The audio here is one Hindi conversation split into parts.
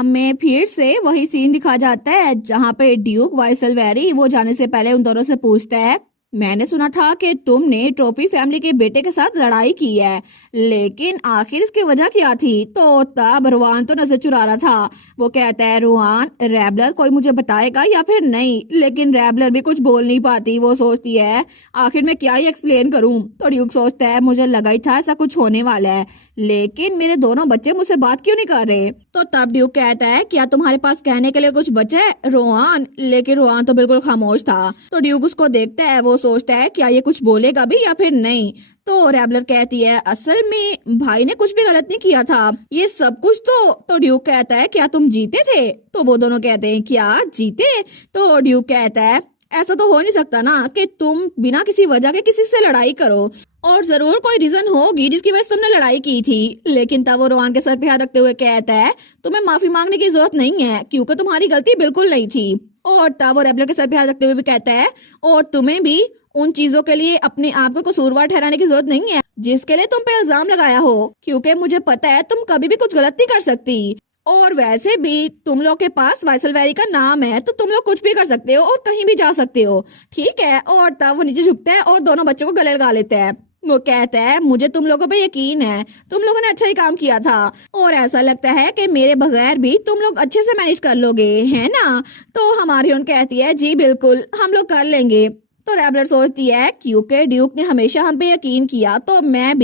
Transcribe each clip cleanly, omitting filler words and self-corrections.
हमें फिर से वही सीन दिखा जाता है जहाँ पे ड्यूक वाइसलवेरी वो जाने से पहले उन दोनों से पूछता है, मैंने सुना था कि तुमने ट्रोपी फैमिली के बेटे के साथ लड़ाई की है, लेकिन आखिर इसकी वजह क्या थी? तो तब रुआन तो नजर चुरा रहा था। वो कहता है, रुआन, रैबलर कोई मुझे बताएगा या फिर नहीं? लेकिन रैबलर भी कुछ बोल नहीं पाती। वो सोचती है आखिर मैं क्या ही एक्सप्लेन करूं। तो ड्यूक सोचता है मुझे लगा ही था ऐसा कुछ होने वाला है, लेकिन मेरे दोनों बच्चे मुझसे बात क्यों नहीं कर रहे? तो तब ड्यूक कहता है, क्या तुम्हारे पास कहने के लिए कुछ बचा है रोहान? लेकिन रोहान तो बिल्कुल खामोश था। तो ड्यूक उसको देखता है, वो सोचता है क्या ये कुछ बोलेगा भी या फिर नहीं। तो रैबलर कहती है, असल में भाई ने कुछ भी गलत नहीं किया था, ये सब कुछ तो ड्यूक कहता है, क्या तुम जीते थे? तो वो दोनों कहते हैं, क्या जीते? तो ड्यूक कहता है, ऐसा तो हो नहीं सकता ना कि तुम बिना किसी वजह के किसी से लड़ाई करो, और जरूर कोई रीजन होगी जिसकी वजह से तुमने लड़ाई की थी। लेकिन तब वो रोहान के सर पे हाथ रखते हुए कहता है, तुम्हें माफी मांगने की जरूरत नहीं है क्योंकि तुम्हारी गलती बिल्कुल नहीं थी। और तब वो रैबलर के सर पे हाथ रखते हुए भी कहता है, और तुम्हें भी उन चीजों के लिए अपने आप को कसूरवार ठहराने की जरूरत नहीं है जिसके लिए तुम पे इल्जाम लगाया हो, क्योंकि मुझे पता है तुम कभी भी कुछ गलत नहीं कर सकती। और वैसे भी तुम लोग के पास वाइसलवेरी का नाम है, तो तुम लोग कुछ भी कर सकते हो और कहीं भी जा सकते हो, ठीक है? और तब वो नीचे झुकता है और दोनों बच्चों को गले लगा लेता है। वो कहता है, मुझे तुम लोगों पे यकीन है, तुम लोगों ने अच्छा ही काम किया था, और ऐसा लगता है कि मेरे बगैर भी तुम लोग अच्छे से मैनेज कर लोगे, है ना? तो हमारी उन कहती है, जी बिल्कुल, हम लोग कर लेंगे। तो रैबलर सोचती है, क्योंकि ड्यूक ने हमेशा हम पे यकीन किया, तो मैं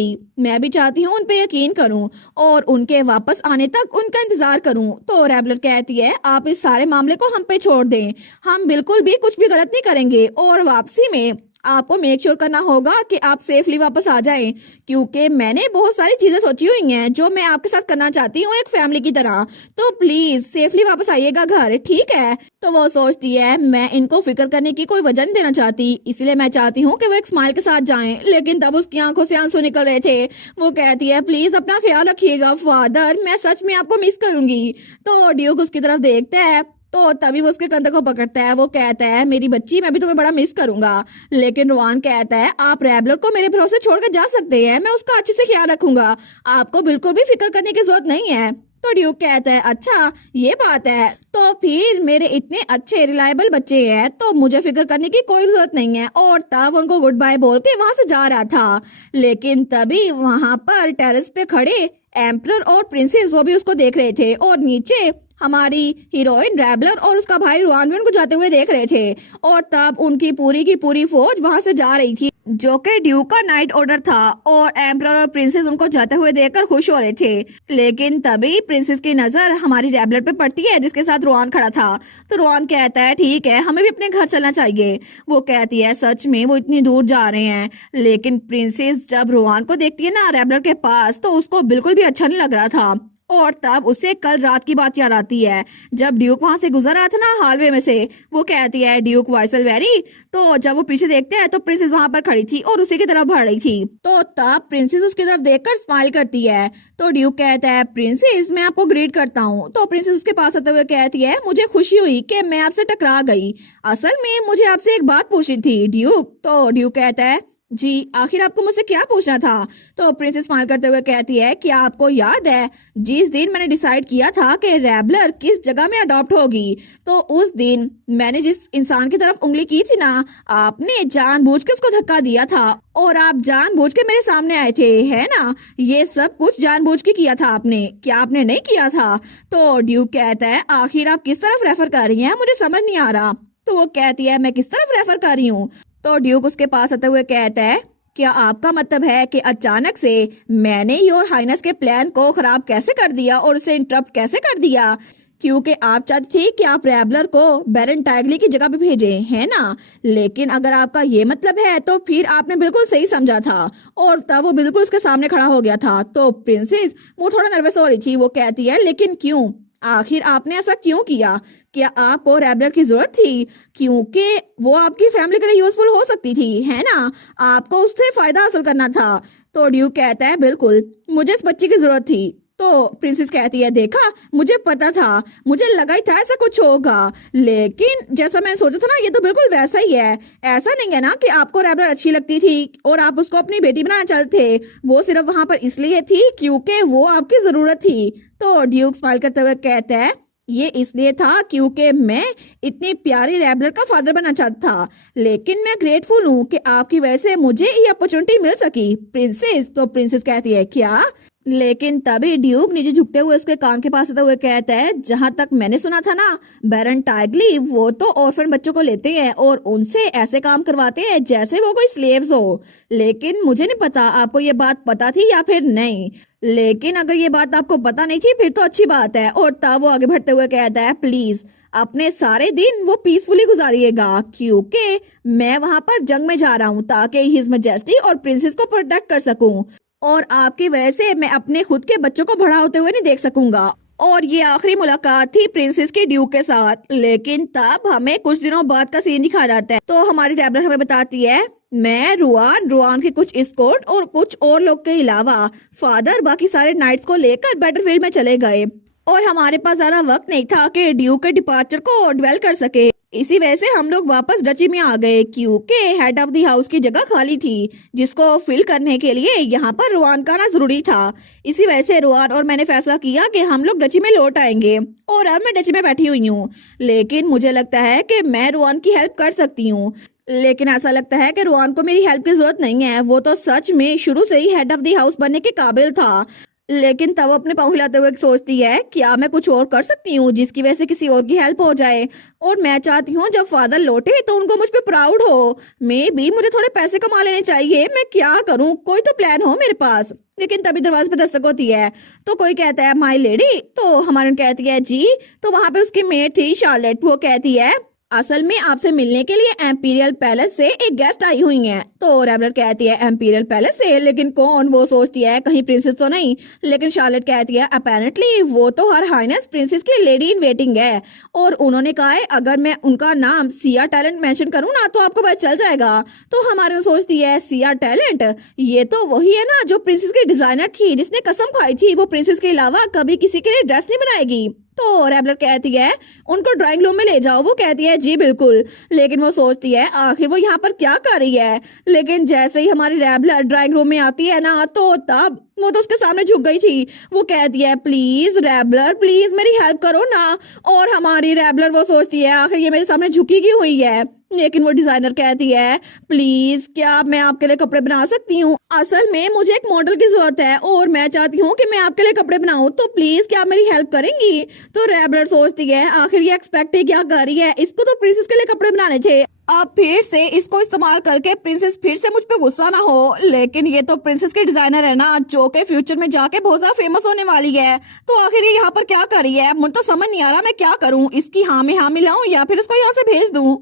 भी चाहती हूँ उन पे यकीन करूँ और उनके वापस आने तक उनका इंतजार करूँ। तो रैबलर कहती है, आप इस सारे मामले को हम पे छोड़ दें, हम बिल्कुल भी कुछ भी गलत नहीं करेंगे, और वापसी में आपको मेक श्योर करना होगा कि आप सेफली वापस आ जाएं, क्योंकि मैंने बहुत सारी चीजें सोची हुई हैं जो मैं आपके साथ करना चाहती हूँ एक फैमिली की तरह। तो प्लीज सेफली वापस आइएगा घर, ठीक है? तो वो सोचती है, मैं इनको फिक्र करने की कोई वजह नहीं देना चाहती, इसलिए मैं चाहती हूँ कि वो एक स्माइल के साथ जाएं। लेकिन तब उसकी आंखों से आंसू निकल रहे थे। वो कहती है, प्लीज अपना ख्याल रखिएगा फादर, मैं सच में आपको मिस करूंगी। तो ड्यूक उसकी तरफ देखता है, तो तभी वो उसके कंधे को पकड़ता है। वो कहता है, मेरी बच्ची, मैं भी तुम्हें बड़ा मिस करूंगा। लेकिन रोहान कहता है, आप रैबलर को मेरे भरोसे छोड़कर जा सकते हैं, मैं उसका अच्छे से ख्याल रखूंगा, आपको बिल्कुल भी फिक्र करने की जरूरत नहीं है। तो ड्यूक कहता है, अच्छा ये बात है, तो फिर मेरे इतने अच्छे रिलायबल बच्चे हैं तो मुझे फिक्र करने की कोई जरूरत नहीं है। और तब उनको गुड बाय बोल के वहां से जा रहा था, लेकिन तभी वहां पर टेरेस पे खड़े एम्परर और प्रिंसेस वो भी उसको देख रहे थे, और नीचे हमारी हीरोइन रैबलर और उसका भाई रुआन भी उनको जाते हुए देख रहे थे। और तब उनकी पूरी की पूरी फौज वहां से जा रही थी, जो कि ड्यूक का नाइट ऑर्डर था, और एम्परर और प्रिंसेस उनको जाते हुए देखकर खुश हो रहे थे। लेकिन तभी प्रिंसेस की नजर हमारी रैबलर पे पड़ती है जिसके साथ रुआन खड़ा था। तो रुआन कहता है, ठीक है, हमें भी अपने घर चलना चाहिए। वो कहती है, सच में वो इतनी दूर जा रहे हैं? लेकिन प्रिंसेस जब रुआन को देखती है ना रैबलर के पास, तो उसको बिल्कुल भी अच्छा नहीं लग रहा था। और तब उसे कल रात की बात याद आती है जब ड्यूक वहां से गुजर रहा था ना हालवे में से। वो कहती है, ड्यूक वाइसलवेरी। तो जब वो पीछे देखते हैं तो प्रिंसेस वहां पर खड़ी थी और उसी की तरफ बढ़ रही थी। तो तब प्रिंसेस उसकी तरफ देखकर स्माइल करती है। तो ड्यूक कहता है, प्रिंसेस मैं आपको ग्रीट करता हूँ। तो प्रिंसेस उसके पास आते हुए कहती है, मुझे खुशी हुई कि मैं आपसे टकरा गई, असल में मुझे आपसे एक बात पूछनी थी ड्यूक। तो ड्यूक कहता है, जी आखिर आपको मुझसे क्या पूछना था? तो प्रिंसेस स्माइल करते हुए कहती है, क्या आपको याद है जिस दिन मैंने डिसाइड किया था कि रैबलर किस जगह में अडॉप्ट होगी, तो उस दिन मैंने जिस इंसान की तरफ उंगली की थी ना, आपने जानबूझ के उसको धक्का दिया था और आप जानबूझ के मेरे सामने आए थे, है ना? ये सब कुछ जानबूझ के किया था आपने, क्या आपने नहीं किया था? तो ड्यूक कहता है, आखिर आप किस तरफ रेफर कर रही हैं, मुझे समझ नहीं आ रहा। तो वो कहती है, मैं किस तरफ रेफर कर रही हूँ? तो ड्यूक उसके पास आते हुए कहता है, क्या आपका मतलब है कि अचानक से मैंने योर हाइनेस के प्लान को खराब कैसे कर दिया और उसे इंटरप्ट कैसे कर दिया, क्योंकि आप चाहती थी कि आप रैबलर को बैरन टाइगली की जगह पे भेजें, है ना? लेकिन अगर आपका ये मतलब है तो फिर आपने बिल्कुल सही समझा था। और तब वो बिल्कुल उसके सामने खड़ा हो गया था। तो प्रिंसेस वो थोड़ा नर्वस हो रही थी। वो कहती है, लेकिन क्यों, आखिर आपने ऐसा क्यों किया? क्या आपको रैबलर की जरूरत थी? क्योंकि वो आपकी फैमिली के लिए यूजफुल हो सकती थी, है ना? आपको उससे फायदा हासिल करना था। तो ड्यूक कहता है, बिल्कुल, मुझे इस बच्ची की जरूरत थी। तो प्रिंसेस कहती है, देखा, मुझे पता था, मुझे लगा ही था ऐसा कुछ होगा, लेकिन जैसा मैंने सोचा था ना, ये तो बिल्कुल वैसा ही है। ऐसा नहीं है ना कि आपको रैबलर अच्छी लगती थी और आप उसको अपनी बेटी बनाना चाहते थे, वो सिर्फ वहां पर इसलिए थी क्योंकि वो आपकी जरूरत थी। तो ड्यूक स्माइल करते हुए कहता है, ये इसलिए था क्योंकि मैं इतनी प्यारी रैबलर का फादर बनना चाहता था, लेकिन मैं ग्रेटफुल हूँ कि आपकी वजह से मुझे ये अपॉर्चुनिटी मिल सकी। प्रिंसेस, तो प्रिंसेस कहती है क्या? लेकिन तभी ड्यूक नीचे झुकते हुए उसके कान के पास आते हुए कहता है, जहां तक मैंने सुना था ना बैरन टाइगली, वो तो ऑर्फन बच्चों को लेते हैं और उनसे ऐसे काम करवाते हैं जैसे वो कोई स्लेव्स हो। लेकिन मुझे नहीं पता आपको ये बात पता थी या फिर नहीं, लेकिन अगर ये बात आपको पता नहीं थी फिर तो अच्छी बात है। और तब वो आगे बढ़ते हुए कहता है, प्लीज अपने सारे दिन वो पीसफुली गुजारिएगा, क्योंकि मैं वहां पर जंग में जा रहा हूँ ताकि हिज मैजेस्टी और प्रिंसेस को प्रोटेक्ट कर सकूं, और आपकी वजह से मैं अपने खुद के बच्चों को बड़ा होते हुए नहीं देख सकूंगा। और ये आखिरी मुलाकात थी प्रिंसेस के ड्यूक के साथ। लेकिन तब हमें कुछ दिनों बाद का सीन दिखाया जाता है। तो हमारी रैबलर हमें बताती है, मैं रुआन के कुछ एस्कॉर्ट और कुछ और लोग के अलावा फादर बाकी सारे नाइट्स को लेकर बैटलफील्ड में चले गए, और हमारे पास ज्यादा वक्त नहीं था कि ड्यूक के डिपार्चर को डवेल कर सके। इसी वजह से हम लोग वापस डची में आ गए, क्योंकि हेड ऑफ द हाउस की जगह खाली थी जिसको फिल करने के लिए यहाँ पर रुआन का आना जरूरी था। इसी वजह से रुआन और मैंने फैसला किया कि हम लोग डची में लौट आएंगे, और अब मैं डची में बैठी हुई हूँ। लेकिन मुझे लगता है कि मैं रुआन की हेल्प कर सकती हूँ, लेकिन ऐसा लगता है कि रुआन को मेरी हेल्प की जरूरत नहीं है। वो तो सच में शुरू से ही हेड ऑफ द हाउस बनने के काबिल था। लेकिन तब अपने पाँव हिलाते हुए सोचती है, क्या मैं कुछ और कर सकती हूँ जिसकी वजह से किसी और की हेल्प हो जाए। और मैं चाहती हूँ जब फादर लौटे तो उनको मुझ पे प्राउड हो। मे भी मुझे थोड़े पैसे कमा लेने चाहिए। मैं क्या करूँ, कोई तो प्लान हो मेरे पास। लेकिन तभी दरवाजे पे दस्तक होती है, तो कोई कहता है, माय लेडी। तो हमारी कहती है, जी। तो वहां पे उसकी मेट थी शार्लेट। वो कहती है, असल में आपसे मिलने के लिए एम्पीरियल पैलेस से एक गेस्ट आई हुई हैं। तो रैबलर कहती है, एम्पीरियल पैलेस से? लेकिन कौन? वो सोचती है कहीं प्रिंसेस तो नहीं। लेकिन शार्लेट कहती है, अपेरेंटली वो तो हर हाइनेस प्रिंसेस की लेडी इन वेटिंग है, और उन्होंने कहा है अगर मैं उनका नाम सिया टैलेंट मेंशन करूँ ना तो आपको पता चल जाएगा। तो हमारे सोचती है, सिया टैलेंट? ये तो वही है ना जो प्रिंसेस की डिजाइनर थी, जिसने कसम खाई थी वो प्रिंसेस के अलावा कभी किसी के लिए ड्रेस नहीं बनाएगी। तो रैबलर कहती है, उनको ड्राइंग रूम में ले जाओ। वो कहती है, जी बिल्कुल। लेकिन वो सोचती है आखिर वो यहाँ पर क्या कर रही है। लेकिन जैसे ही हमारी रैबलर ड्राइंग रूम में आती है ना, तो तब वो तो उसके सामने झुक गई थी। वो कहती है, प्लीज रैबलर, प्लीज मेरी हेल्प करो ना। और हमारी रैबलर वो सोचती है आखिर ये मेरे सामने झुकी क्यों हुई है। लेकिन वो डिजाइनर कहती है, प्लीज क्या मैं आपके लिए कपड़े बना सकती हूँ? असल में मुझे एक मॉडल की जरूरत है और मैं चाहती हूँ कि मैं आपके लिए कपड़े बनाऊं, तो प्लीज क्या आप मेरी हेल्प करेंगी? तो रैबलर सोचती है आखिर ये एक्सपेक्ट क्या कर रही है, इसको तो प्रिंसेस के लिए कपड़े बनाने थे। अब फिर से इसको इस्तेमाल करके प्रिंसेस फिर से मुझ पे गुस्सा ना हो। लेकिन ये तो प्रिंसेस के डिजाइनर है ना, जो के फ्यूचर में जाके बहुत ज्यादा फेमस होने वाली है। तो आखिर ये यहाँ पर क्या कर रही है? मुझे तो समझ नहीं आ रहा मैं क्या करूँ। इसकी हाँ में हाँ मिलाऊं या फिर इसको यहाँ से भेज दूं।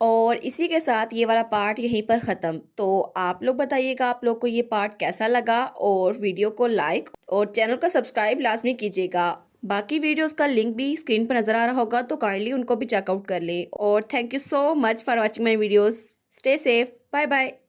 और इसी के साथ ये वाला पार्ट यहीं पर ख़त्म। तो आप लोग बताइएगा आप लोग को ये पार्ट कैसा लगा, और वीडियो को लाइक और चैनल को सब्सक्राइब लाजमी कीजिएगा। बाकी वीडियोस का लिंक भी स्क्रीन पर नज़र आ रहा होगा, तो काइंडली उनको भी चेकआउट कर ले। और thank you so much for watching my videos. Stay safe, bye bye.